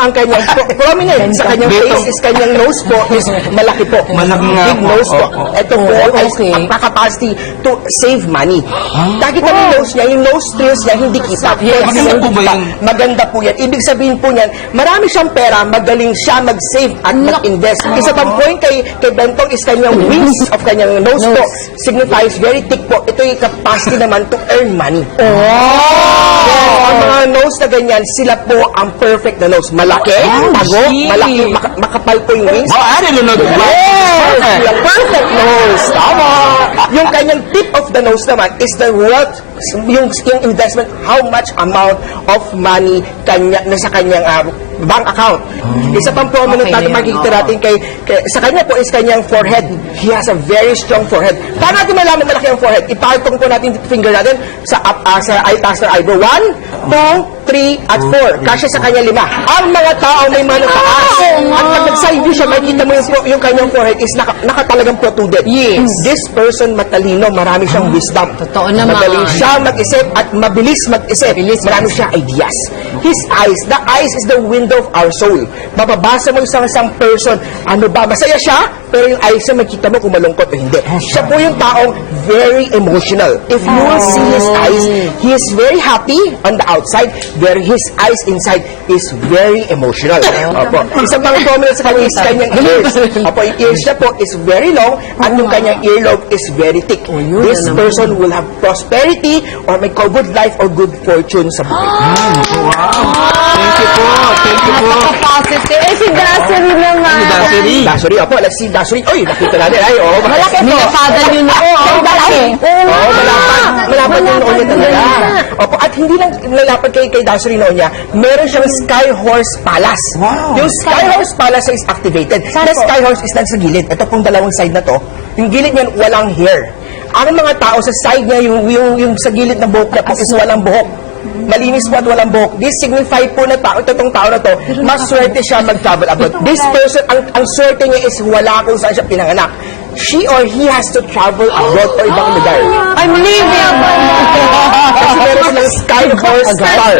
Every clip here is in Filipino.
ang kanyang prominent sa kanyang face is kanyang nose po is malaki po. Malaki nga Big po. nose po. Ito po ay okay. capacity to save money. Nakita mo yung nose niya, yung nostrils niya hindi kita. Maganda po ba yun? Maganda po yan. Ibig sabihin po niyan, marami siyang pera, magaling siya mag-save at mag-invest. Isa pang point kay Bentong is kanyang wings of kanyang nose po signifies very thick po. Ito yung capacity naman to earn money. Ang mga nose na ganyan, sila po ang perfect na nose. Malaki, tago, malaki, makapal po yung wings. Oh, I didn't know that. Yes! Perfect nose. Tama. Yung kanyang tip of the nose naman is the wealth, yung investment, how much amount of money nasa kanyang bank account. Isa pang prominent natin makikita natin sa kanya po is kanyang forehead. He has a very strong forehead. Paano natin malaman malaki ang forehead? Ipatong po natin yung finger natin sa taas ng eyebrow. 1, 2, 3, at 4. Kasya sa kanya 5. Ang mga tao may mga taas. At pag nag-side view siya, makikita mo yung kanyang forehead is nakatalagang protruded. Yes. This person matalino, marami siyang wisdom. Totoo naman. Magaling siya mag-isip at mabilis mag-isip. Marami siyang ideas. His eyes, the eyes is the window of our soul. Mababasa mo isang person, ano ba, masaya siya, pero yung eyes niya, makita mo kung malungkot o hindi. Siya po yung taong very emotional. If you will see his eyes, he is very happy on the outside, where his eyes inside is very emotional. Opo. Isang pang prominent sa kanya is kanyang ears. Opo, yung ears niya po is very long at yung kanyang earlobe is very thick. This person will have prosperity or may call good life or good fortune sa buhay. Thank you po. Thank you po. Positive. Si Dassery naman. Dassery. Dasuri, opo, let's see Dasuri. Oy, nakita natin. Ay, oo. Malaki po. Minafadan yun na. Oo, malaki. Oo, malapad yung noon niya talaga. Opo, at hindi lang nalapad kay Dasuri noon niya, meron siyang Sky Horse Palace. Wow. Yung Sky Horse Palace is activated. The Sky Horse is sa gilid. Ito pong dalawang side na to. Yung gilid niyan, walang hair. Ang mga tao sa side niya, yung sa gilid ng buhok niya po is walang buhok. Malinis po at walang buhok. This signify po na itong tao na to, mas swerte siya mag-travel abroad. This person, ang swerte niya is wala kung saan siya pinanganak. She or he has to travel abroad or ibang lugar. I'm leaving. Kasi meron silang Sky Horse Star.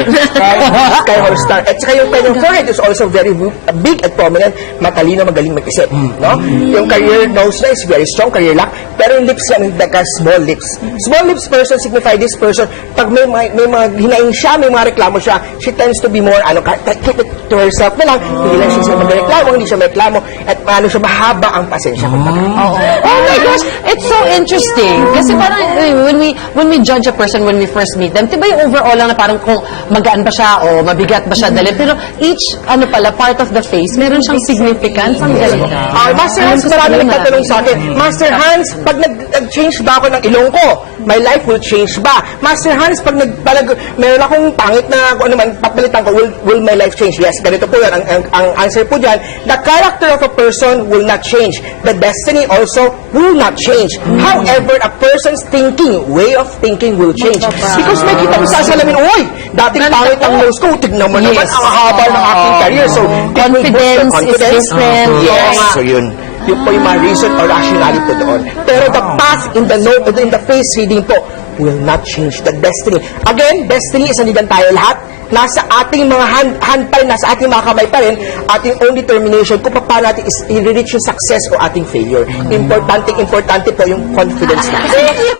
Sky Horse Star. At saka yung kanyang forehead is also very big at prominent. Matalino, magaling mag-isip. No? Yung career nose na is very strong, career luck. Pero yung lips niya, nagka small lips. Small lips person signify this person, pag may mga hinaing siya, may mga reklamo siya, she tends to be more, keep it to herself na lang. Hindi lang siya magreklamo, hindi siya magreklamo. At siya, mahaba ang pasensya. Oh my gosh, it's so interesting. Kasi parang when we judge a person when we first meet them, diba yung overall lang na parang kung magaan ba siya o mabigat ba siya dalhin. Pero each, part of the face, meron siyang significance. Ang galing. Master Hans, marami nagtatanong sa akin, Master Hans, pag nag-change ba ako ng ilong ko, my life will change ba? Master Hans, pag meron akong pangit na kung ano man, papalitan ko, will my life change? Yes, ganito po yan. Ang answer po dyan, the character of a person will not change. The destiny also will not change. However, a person's way of thinking will change. Because may kita mo sa salamin, uy, dating pangit ang nose ko, tignan mo naman ang haba ng aking career. So, Confidence is different. Yes, so yun. Yun po yung mga reason or rationality po doon. Pero the path in the face reading po will not change the destiny. Again, destiny is nandiyan tayo lahat. Nasa ating mga hand pa rin, nasa ating mga kamay pa rin, ating own determination kung paano natin i-reach yung success o ating failure. Importante po yung confidence natin.